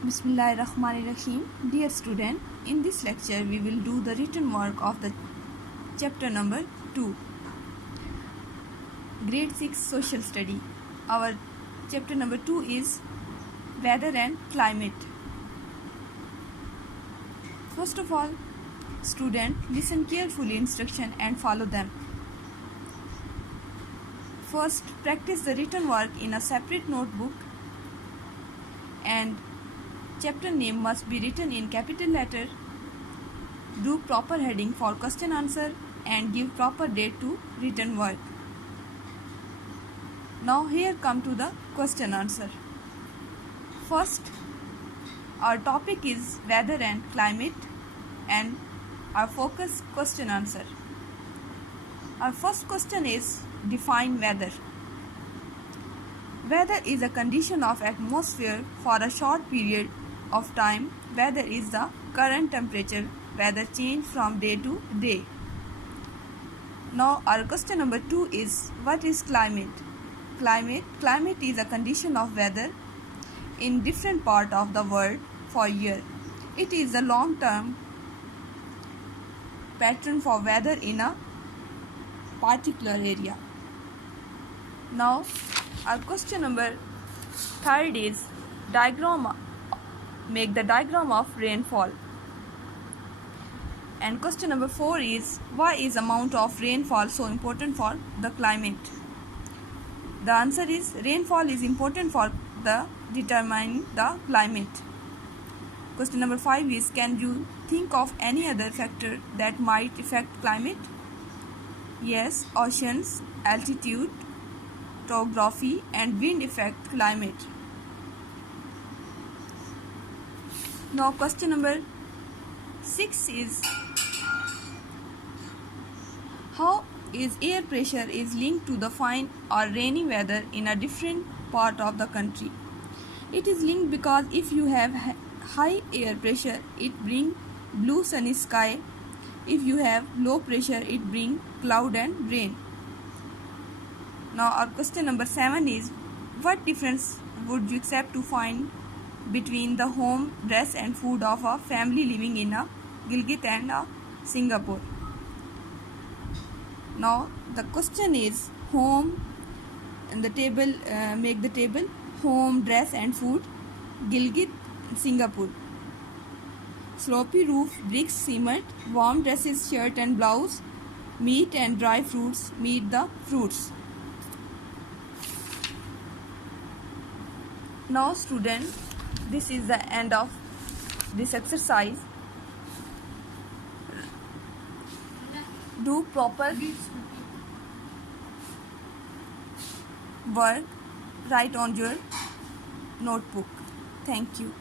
Bismillahirrahmanirrahim. Dear student, in this lecture we will do the written work of the chapter number 2, grade 6 social study. Our chapter number 2 is weather and climate. First of all, student, listen carefully instruction and follow them. First, practice the written work in a separate notebook, and chapter name must be written in capital letter. Do proper heading for question answer and give proper date to written work. Now here come to the question answer. First, our topic is weather and climate, and our focus question answer. Our first question is define weather. Weather is a condition of atmosphere for a short period of time. Weather is the current temperature. Weather change from day to day. Now our question number 2 is what is climate? Climate is a condition of weather in different part of the world for year. It is a long-term pattern for weather in a particular area. Now our question number 3 is make the diagram of rainfall. And question number 4 is why is amount of rainfall so important for the climate? The answer is rainfall is important for the determining the climate. Question number 5 is can you think of any other factor that might affect climate? Yes, oceans, altitude, topography and wind affect climate. Now question number 6 is how is air pressure is linked to the fine or rainy weather in a different part of the country. It is linked because if you have high air pressure it bring blue sunny sky. If you have low pressure it bring cloud and rain. Now our question number 7 is what difference would you accept to find between the home, dress and food of a family living in a Gilgit and a Singapore? Now the question is home and the table, make the table home, dress and food, Gilgit, Singapore. Sloppy roof, bricks, cement, warm dresses, shirt and blouse, meat and dry fruits, meet the fruits. Now student, this is the end of this exercise. Do proper work, write on your notebook. Thank you.